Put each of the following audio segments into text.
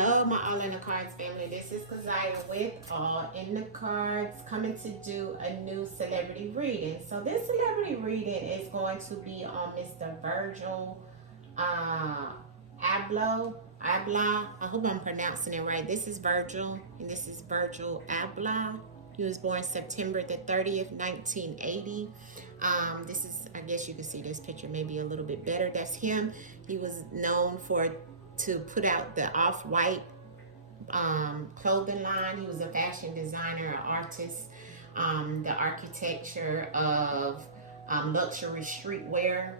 Hello, my All in the Cards family. This is Kazaya with All in the Cards, coming to do a new celebrity reading. So this celebrity reading is going to be on Mr. Virgil Abloh. Abloh. I hope I'm pronouncing it right. This is Virgil, and this is Virgil Abloh. He was born September the 30th, 1980. This is, I guess you can see this picture maybe a little bit better. That's him. He was known to put out the off-white clothing line. He was a fashion designer, an artist, the architecture of luxury streetwear.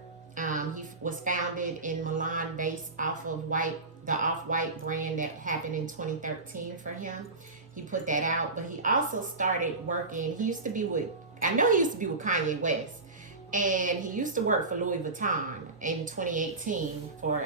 He was founded in Milan based off of the off-white brand that happened in 2013 for him. He put that out, but he also started working. He used to be with Kanye West, and he used to work for Louis Vuitton in 2018 for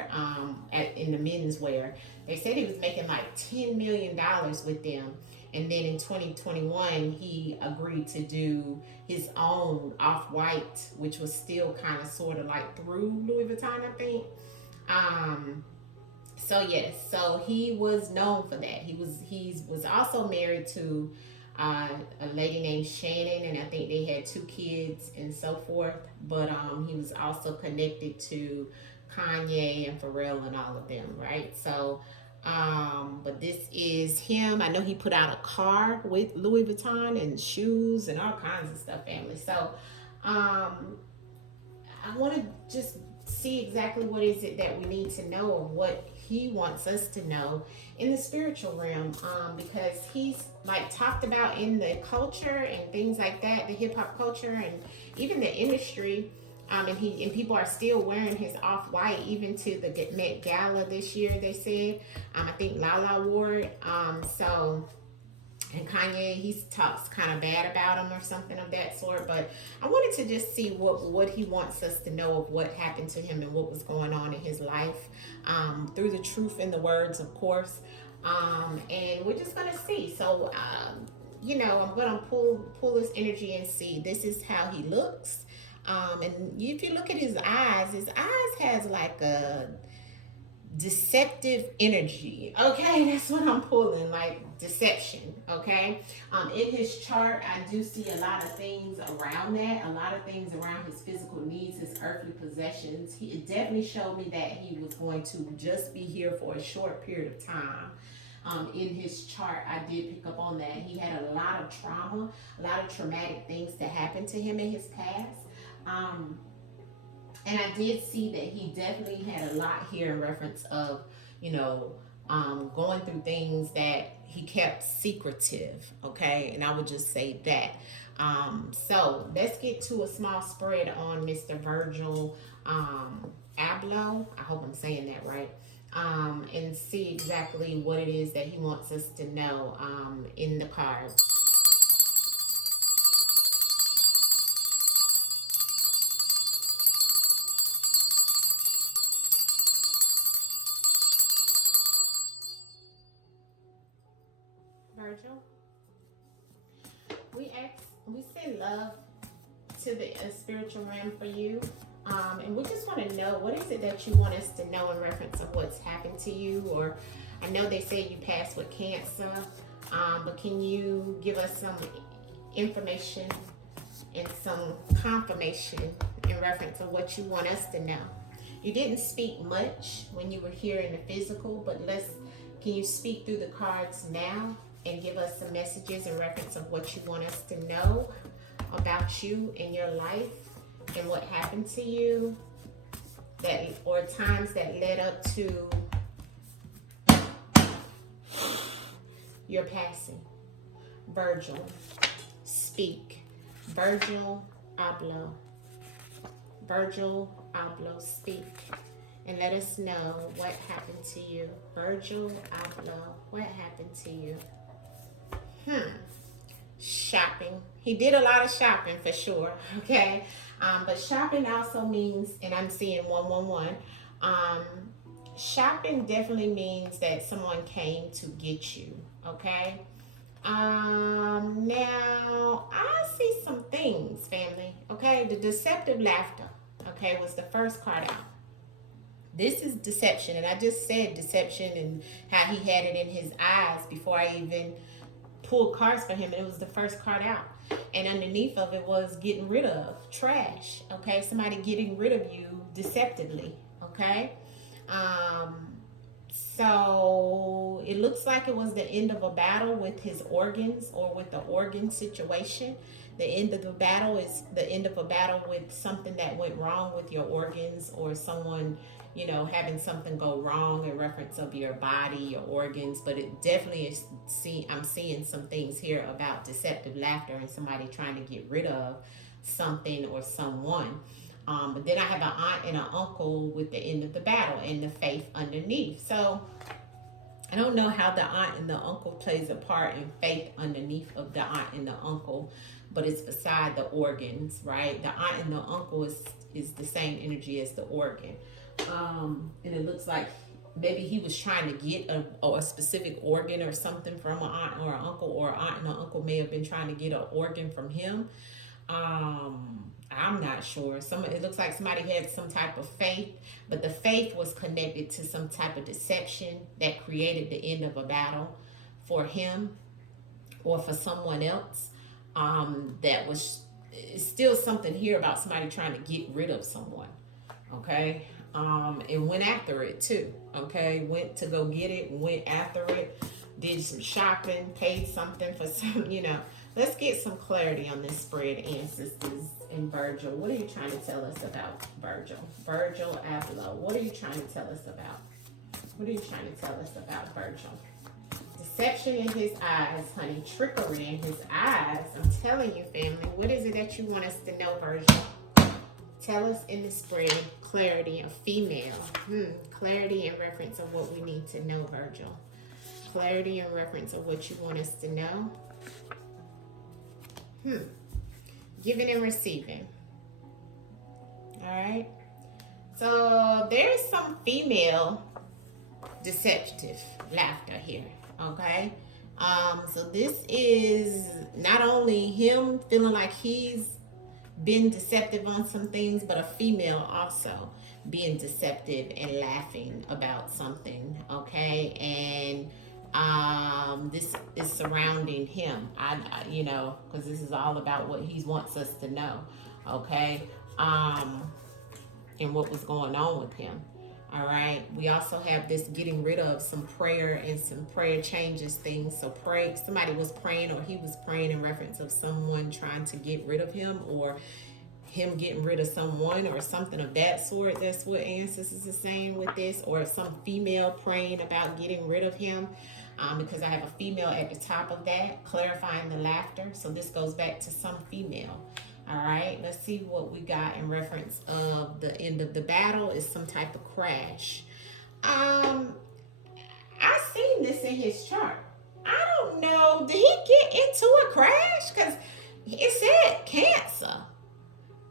in the menswear. They said he was making like $10 million with them, and then in 2021 he agreed to do his own off-white, which was still kind of sort of like through Louis Vuitton, I think. So yes, so he was known for that. He was also married to a lady named Shannon, and I think they had 2 kids and so forth. But he was also connected to Kanye and Pharrell and all of them, right? So, but this is him. I know he put out a car with Louis Vuitton and shoes and all kinds of stuff, family. So, I want to just see exactly what is it that we need to know, of what he wants us to know in the spiritual realm, because he's like talked about in the culture and things like that, the hip-hop culture and even the industry, and people are still wearing his off-white even to the Met Gala this year, they said. I think Lala wore it. And Kanye, he talks kind of bad about him or something of that sort. But I wanted to just see what he wants us to know of what happened to him and what was going on in his life, through the truth and the words, of course. And we're just gonna see. So, I'm gonna pull his energy and see. This is how he looks. And if you look at his eyes has like a deceptive energy. Okay, that's what I'm pulling, like deception. Okay, in his chart I do see a lot of things around that, a lot of things around his physical needs, his earthly possessions. It definitely showed me that he was going to just be here for a short period of time. In his chart, I did pick up on that. He had a lot of trauma, a lot of traumatic things that happened to him in his past. And I did see that he definitely had a lot here in reference of, going through things that he kept secretive, okay? And I would just say that. So let's get to a small spread on Mr. Virgil Abloh. I hope I'm saying that right. And see exactly what it is that he wants us to know in the cards. Virgil, we send love to the spiritual realm for you, and we just want to know, what is it that you want us to know in reference of what's happened to you? Or I know they say you passed with cancer, but can you give us some information and some confirmation in reference of what you want us to know? You didn't speak much when you were here in the physical, but can you speak through the cards now and give us some messages in reference of what you want us to know about you in your life and what happened to you, or times that led up to your passing? Virgil, speak. Virgil Abloh. Virgil Abloh, speak. And let us know what happened to you. Virgil Abloh, what happened to you? Shopping. He did a lot of shopping for sure, okay? But shopping also means, and I'm seeing 111, shopping definitely means that someone came to get you, okay? Now, I see some things, family, okay? The deceptive laughter, okay, was the first card out. This is deception, and I just said deception and how he had it in his eyes before I even pulled cards for him, and it was the first card out. And underneath of it was getting rid of, trash. Okay, somebody getting rid of you deceptively. Okay, so it looks like it was the end of a battle with his organs or with the organ situation. The end of the battle is the end of a battle with something that went wrong with your organs, or someone, you know, having something go wrong in reference of your body, your organs. But it definitely is, I'm seeing some things here about deceptive laughter and somebody trying to get rid of something or someone. But then I have an aunt and an uncle with the end of the battle and the faith underneath. So I don't know how the aunt and the uncle plays a part in faith underneath of the aunt and the uncle, but it's beside the organs, right? The aunt and the uncle is the same energy as the organ. And it looks like maybe he was trying to get a specific organ or something from an aunt or an uncle, or an aunt and an uncle may have been trying to get an organ from him. I'm not sure. It looks like somebody had some type of faith, but the faith was connected to some type of deception that created the end of a battle for him or for someone else. That was still something here about somebody trying to get rid of someone. Okay. And went after it too. Okay. Went to go get it, went after it, did some shopping, paid something for some, you know. Let's get some clarity on this spread, ancestors and Virgil. What are you trying to tell us about Virgil? Virgil Abloh. What are you trying to tell us about? What are you trying to tell us about Virgil? Deception in his eyes, honey. Trickery in his eyes. I'm telling you, family. What is it that you want us to know, Virgil? Tell us in the spread. Clarity, a female. Clarity in reference of what we need to know, Virgil. Clarity in reference of what you want us to know. Giving and receiving. All right. So there's some female deceptive laughter here. Okay. So this is not only him feeling like he's been deceptive on some things, but a female also being deceptive and laughing about something. Okay. And this is surrounding him. I you know, because this is all about what he wants us to know. Okay. And what was going on with him. All right. We also have this getting rid of some prayer, and some prayer changes things. So somebody was praying, or he was praying in reference of someone trying to get rid of him, or him getting rid of someone, or something of that sort. That's what ancestors are saying with this. Or some female praying about getting rid of him. Because I have a female at the top of that, clarifying the laughter. So this goes back to some female. All right, let's see what we got in reference of the end of the battle is some type of crash. I seen this in his chart. I don't know, did he get into a crash? Because it said Cancer,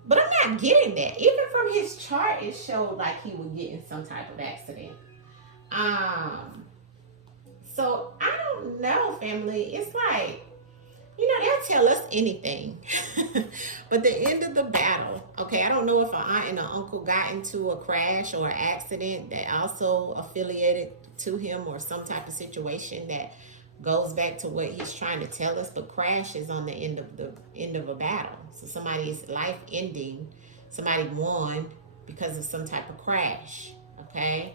but I'm not getting that. Even from his chart, it showed like he would get in some type of accident. So I don't know, family. It's like, you know, they'll tell us anything. But the end of the battle, okay, I don't know if an aunt and an uncle got into a crash or an accident that also affiliated to him, or some type of situation that goes back to what he's trying to tell us. But crash is on the end of a battle. So somebody's life ending, somebody won because of some type of crash. Okay.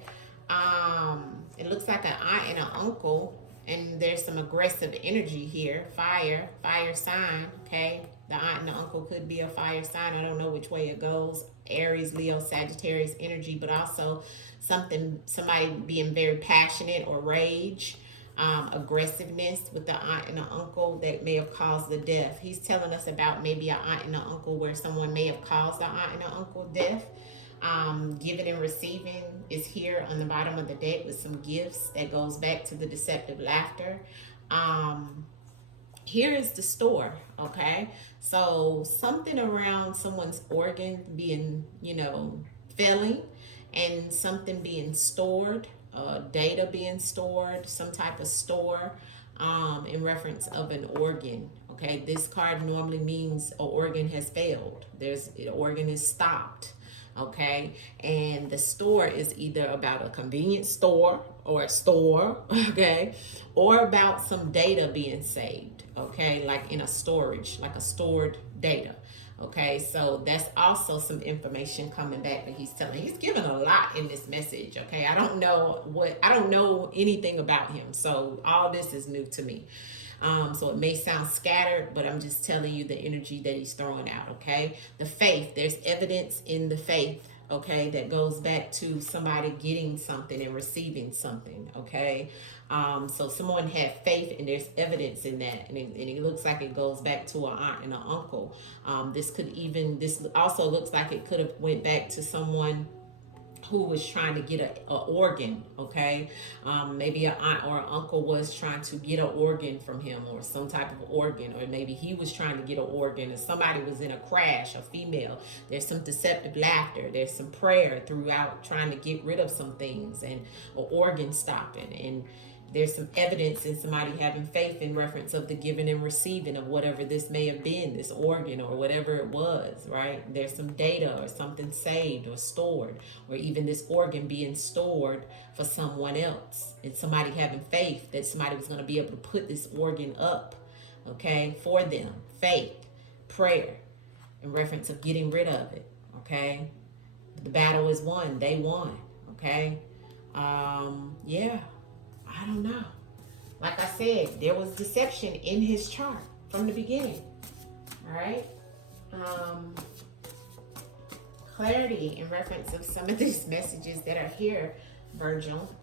It looks like an aunt and an uncle, and there's some aggressive energy here. Fire sign. Okay. The aunt and the uncle could be a fire sign. I don't know which way it goes. Aries, Leo, Sagittarius energy, but also somebody being very passionate or rage, aggressiveness with the aunt and the uncle that may have caused the death. He's telling us about maybe an aunt and an uncle where someone may have caused the aunt and the uncle death. Giving and receiving is here on the bottom of the deck with some gifts that goes back to the deceptive laughter. Here is the store. Okay, so something around someone's organ being, you know, failing, and something being stored, data being stored, some type of store, in reference of an organ. Okay, this card normally means an organ has failed. An organ is stopped. okay? And the store is either about a convenience store or a store, okay? Or about some data being saved, okay? Like in a storage, like a stored data. Okay, so that's also some information coming back that he's telling. He's giving a lot in this message. Okay, I don't know anything about him, so all this is new to me. So it may sound scattered, but I'm just telling you the energy that he's throwing out. Okay, the faith. There's evidence in the faith. Okay, that goes back to somebody getting something and receiving something. Okay, so someone had faith, and there's evidence in that, and it looks like it goes back to an aunt and an uncle. This also looks like it could have went back to someone who was trying to get a organ, okay? Maybe an aunt or an uncle was trying to get an organ from him, or some type of organ, or maybe he was trying to get an organ, and somebody was in a crash, a female. There's some deceptive laughter. There's some prayer throughout trying to get rid of some things, and an organ stopping, and there's some evidence in somebody having faith in reference of the giving and receiving of whatever this may have been, this organ or whatever it was, right? There's some data or something saved or stored, or even this organ being stored for someone else, and somebody having faith that somebody was going to be able to put this organ up, okay, for them. Faith, prayer, in reference of getting rid of it, okay? The battle is won. They won, okay? Yeah. I don't know. Like I said, there was deception in his chart from the beginning. All right. Clarity in reference of some of these messages that are here, Virgil.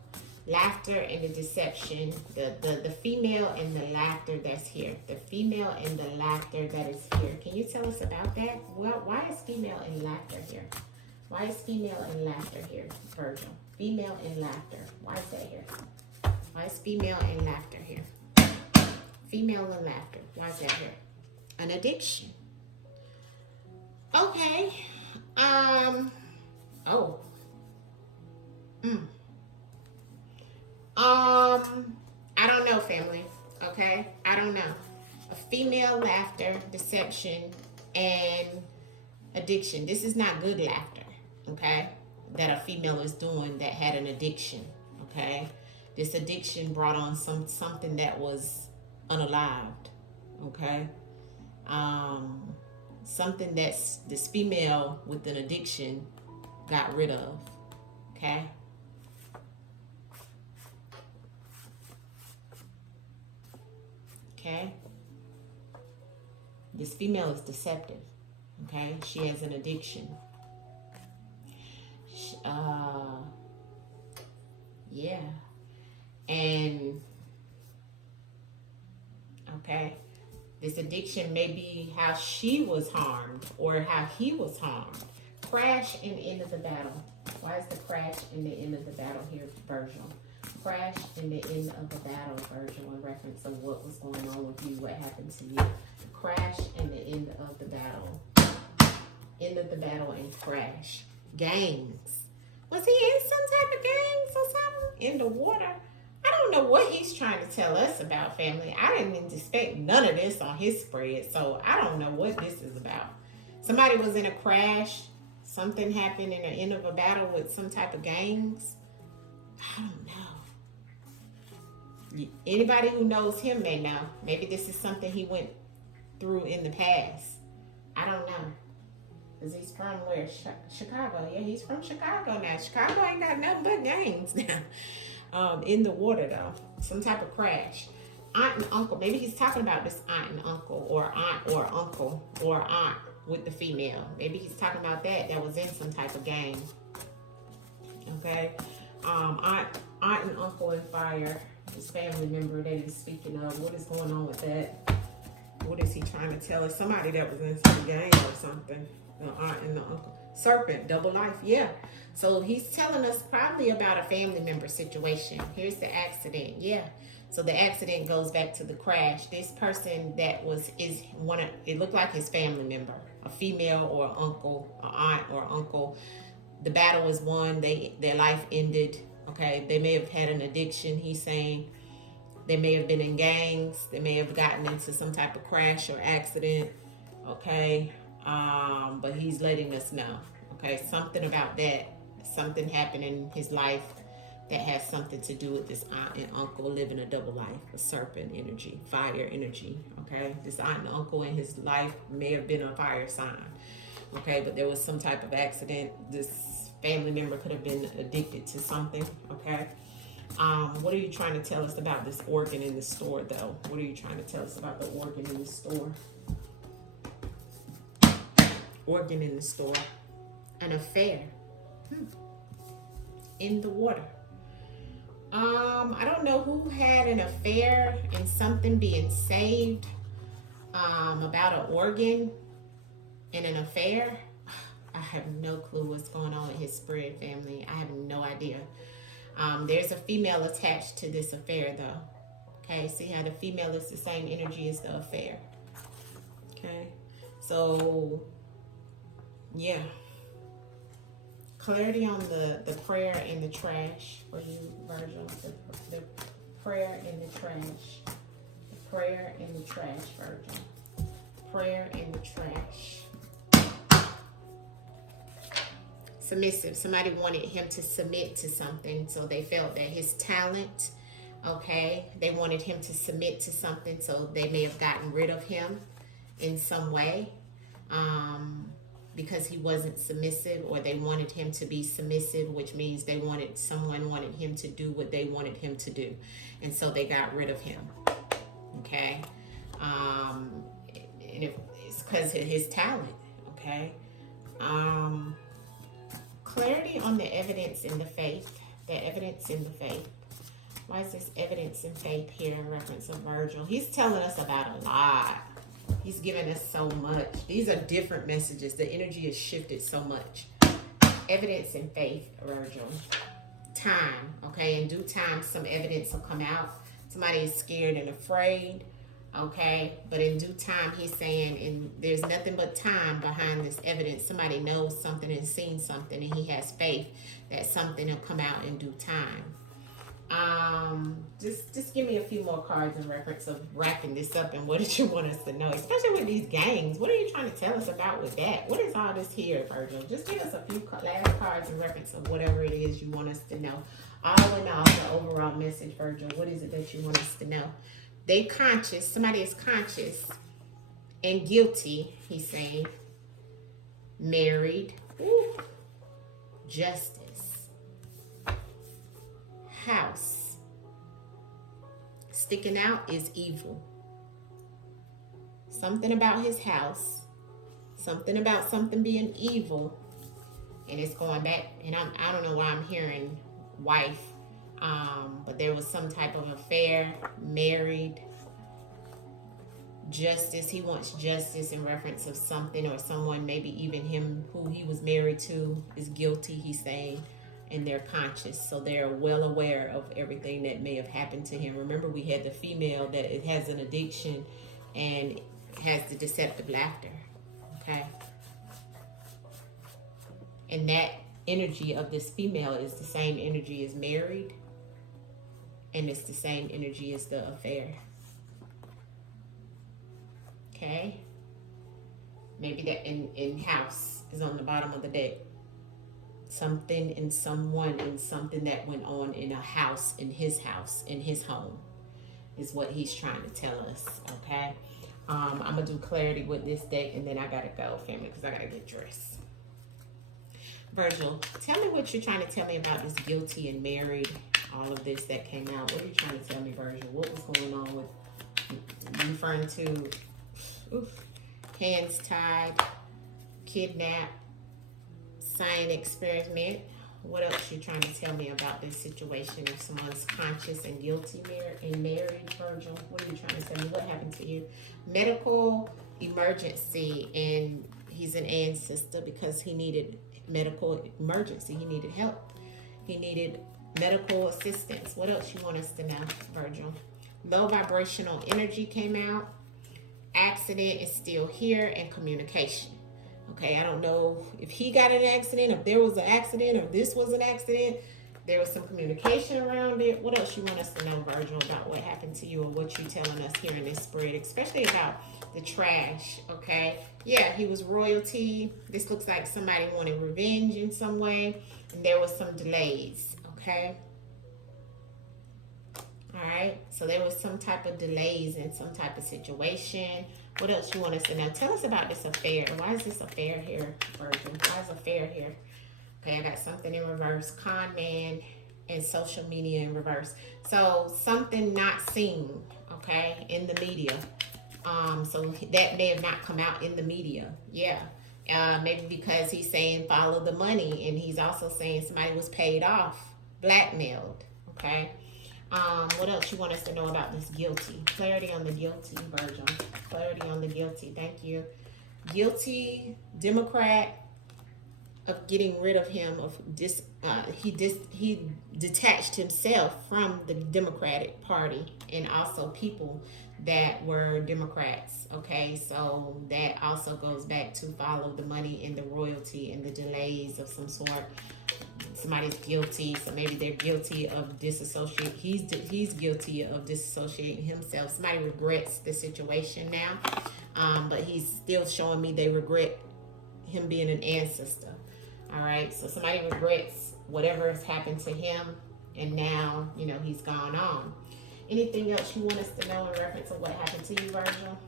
Laughter and the deception. The female and the laughter that's here. The female and the laughter that is here. Can you tell us about that? Well, why is female and laughter here? Why is female and laughter here, Virgil? Female and laughter. Why is that here? Why is female and laughter here? Female and laughter. Why is that here? An addiction. Okay. I don't know, family. Okay? I don't know. A female laughter, deception, and addiction. This is not good laughter, okay? That a female is doing that had an addiction, okay? This addiction brought on something that was unalived, okay? Something that's this female with an addiction got rid of, okay? Okay? This female is deceptive, okay? She has an addiction. Yeah. And okay, this addiction may be how she was harmed or how he was harmed. Crash and end of the battle. Why is the crash and the end of the battle here, Virgil? Crash and the end of the battle, Virgil, in reference of what was going on with you, what happened to you. Crash and the end of the battle. End of the battle and crash. Gangs. Was he in some type of gangs or something? In the water? I don't know what he's trying to tell us about, family. I didn't expect none of this on his spread, so I don't know what this is about. Somebody was in a crash. Something happened in the end of a battle with some type of gangs. I don't know. Anybody who knows him may know. Maybe this is something he went through in the past. I don't know. Because he's from where? Chicago. Yeah, he's from Chicago now. Chicago ain't got nothing but gangs now. In the water though, some type of crash. Aunt and uncle, maybe he's talking about this aunt and uncle, or aunt or uncle, or aunt with the female. Maybe he's talking about that was in some type of gang. Okay, aunt and uncle in fire. This family member that he's speaking of. What is going on with that? What is he trying to tell us? Somebody that was in some gang or something. The aunt and the uncle. Serpent, double life, yeah. So he's telling us probably about a family member situation. Here's the accident, yeah. So the accident goes back to the crash. This person that it looked like his family member, a female or an uncle, an aunt or uncle. The battle was won. Their life ended. Okay, they may have had an addiction. He's saying they may have been in gangs. They may have gotten into some type of crash or accident. Okay, but he's letting us know. Okay, something about that, something happened in his life that has something to do with this aunt and uncle living a double life, a serpent energy, fire energy. Okay, this aunt and uncle in his life may have been a fire sign. Okay, but there was some type of accident. This family member could have been addicted to something. Okay. What are you trying to tell us about this organ in the store, though? What are you trying to tell us about the organ in the store? Organ in the store. An affair. In the water. I don't know who had an affair and something being saved about an organ and an affair. I have no clue what's going on with his spread family. I have no idea. There's a female attached to this affair, though. Okay, see how the female is the same energy as the affair. Okay, so yeah. Clarity on the prayer in the trash for you, Virgil. The prayer in the trash. The prayer in the trash, Virgil. Prayer in the trash. Submissive. Somebody wanted him to submit to something, so they felt that his talent, okay, they wanted him to submit to something, so they may have gotten rid of him in some way because he wasn't submissive, or they wanted him to be submissive, which means someone wanted him to do what they wanted him to do, and so they got rid of him. Okay, and it's because of his talent. Okay. Clarity on the evidence in the faith. The evidence in the faith. Why is this evidence in faith here in reference of Virgil? He's telling us about a lot. He's giving us so much. These are different messages. The energy has shifted so much. Evidence in faith, Virgil. Time. Okay, in due time, some evidence will come out. Somebody is scared and afraid. Okay, but in due time, he's saying, and there's nothing but time behind this evidence. Somebody knows something and seen something, and he has faith that something will come out in due time. Just give me a few more cards in reference of wrapping this up, and what did you want us to know, especially with these gangs? What are you trying to tell us about with that? What is all this here, Virgil? Just give us a few last cards in reference of whatever it is you want us to know. All in all, the overall message, Virgil, what is it that you want us to know? They conscious, somebody is conscious and guilty, he's saying. Married. Ooh. Justice. House. Sticking out is evil. Something about his house. Something about something being evil. And it's going back, and I don't know why I'm hearing wife. But there was some type of affair, married, justice. He wants justice in reference of something or someone, maybe even him who he was married to is guilty, he's saying, and they're conscious. So they're well aware of everything that may have happened to him. Remember, we had the female that it has an addiction and has the deceptive laughter. Okay. And that energy of this female is the same energy as married. And it's the same energy as the affair. Okay? Maybe that in house is on the bottom of the deck. Something and someone and something that went on in a house, in his home, is what he's trying to tell us. Okay? I'm going to do clarity with this deck, and then I got to go, family, because I got to get dressed. Virgil, tell me what you're trying to tell me about this guilty and married, all of this that came out. What are you trying to tell me, Virgil? What was going on with referring to hands tied, kidnapped, sign experiment? What else are you trying to tell me about this situation if someone's conscious and guilty and married, Virgil? What are you trying to tell me? What happened to you? Medical emergency, and he's an ancestor because he needed medical emergency. He needed help. He needed medical assistance. What else you want us to know, Virgil? Low vibrational energy came out. Accident is still here, and communication. Okay, I don't know if he got an accident, if there was an accident, or this was an accident. There was some communication around it. What else you want us to know, Virgil, about what happened to you or what you telling us here in this spread, especially about the trash, okay? Yeah, he was royalty. This looks like somebody wanted revenge in some way, and there was some delays, okay? All right, so there was some type of delays in some type of situation. What else you want us to know? Tell us about this affair. Why is this affair here, Virgil? Why is affair here? Okay, I got something in reverse. Con man and social media in reverse. So something not seen, okay, in the media. So that may have not come out in the media. Yeah. Maybe because he's saying follow the money, and he's also saying somebody was paid off, blackmailed. Okay. What else you want us to know about this guilty? Clarity on the guilty, Virgil. Clarity on the guilty. Thank you. Guilty Democrat of getting rid of him. He detached himself from the Democratic Party and also people that were Democrats. Okay, so that also goes back to follow the money and the royalty and the delays of some sort. Somebody's guilty, so maybe they're guilty of disassociating. He's guilty of disassociating himself. Somebody regrets the situation now, but he's still showing me they regret him being an ancestor. All right, so somebody regrets whatever has happened to him, and now, you know, he's gone on. Anything else you want us to know in reference to what happened to you, Virgil?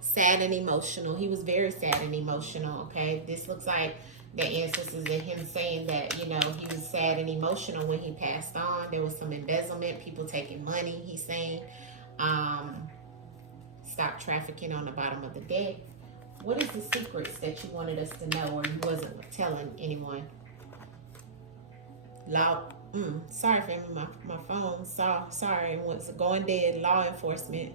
Sad and emotional. He was very sad and emotional, okay? This looks like the ancestors of him saying that, you know, he was sad and emotional when he passed on. There was some embezzlement, people taking money, he's saying. Stop trafficking on the bottom of the deck. What is the secrets that you wanted us to know or you wasn't telling anyone? Sorry, family, my phone, sorry, was going dead. Law enforcement.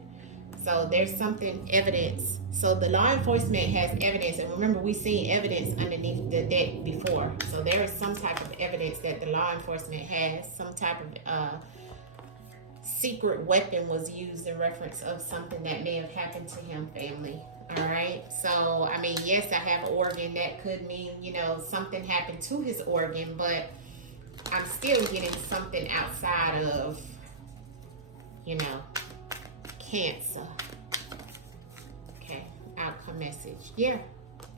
So there's something, evidence. So the law enforcement has evidence, and remember, we seen evidence underneath the deck before. So there is some type of evidence that the law enforcement has. Some type of secret weapon was used in reference of something that may have happened to him, family. All right, so I mean, yes, I have an organ. That could mean, you know, something happened to his organ, but I'm still getting something outside of, you know, cancer. Okay, outcome message. Yeah,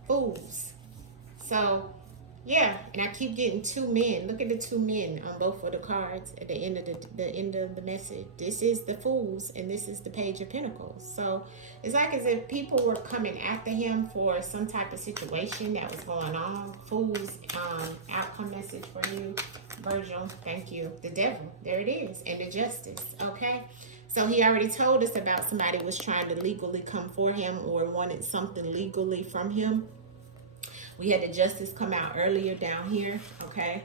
fools. So yeah, and I keep getting two men. Look at the two men on both of the cards at the end of the end of the message. This is the Fools, and this is the Page of Pentacles. So it's like as if people were coming after him for some type of situation that was going on. Fools, outcome message for you, Virgil. Thank you. The Devil. There it is, and the Justice. Okay. So he already told us about somebody was trying to legally come for him or wanted something legally from him. We had the Justice come out earlier down here, okay?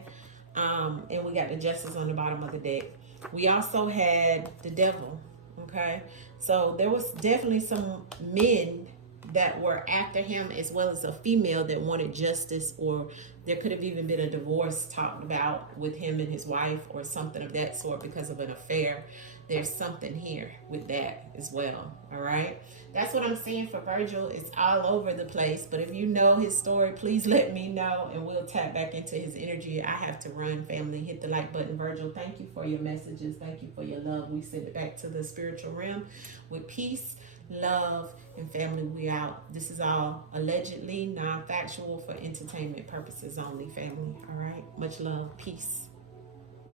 And we got the Justice on the bottom of the deck. We also had the Devil, okay? So there was definitely some men that were after him, as well as a female that wanted justice, or there could have even been a divorce talked about with him and his wife or something of that sort because of an affair. There's something here with that as well, all right? That's what I'm saying for Virgil. It's all over the place, but if you know his story, please let me know, and we'll tap back into his energy. I have to run, family. Hit the like button. Virgil, thank you for your messages. Thank you for your love. We send it back to the spiritual realm with peace, love, and family. We out. This is all allegedly non-factual for entertainment purposes only, family. All right? Much love. Peace.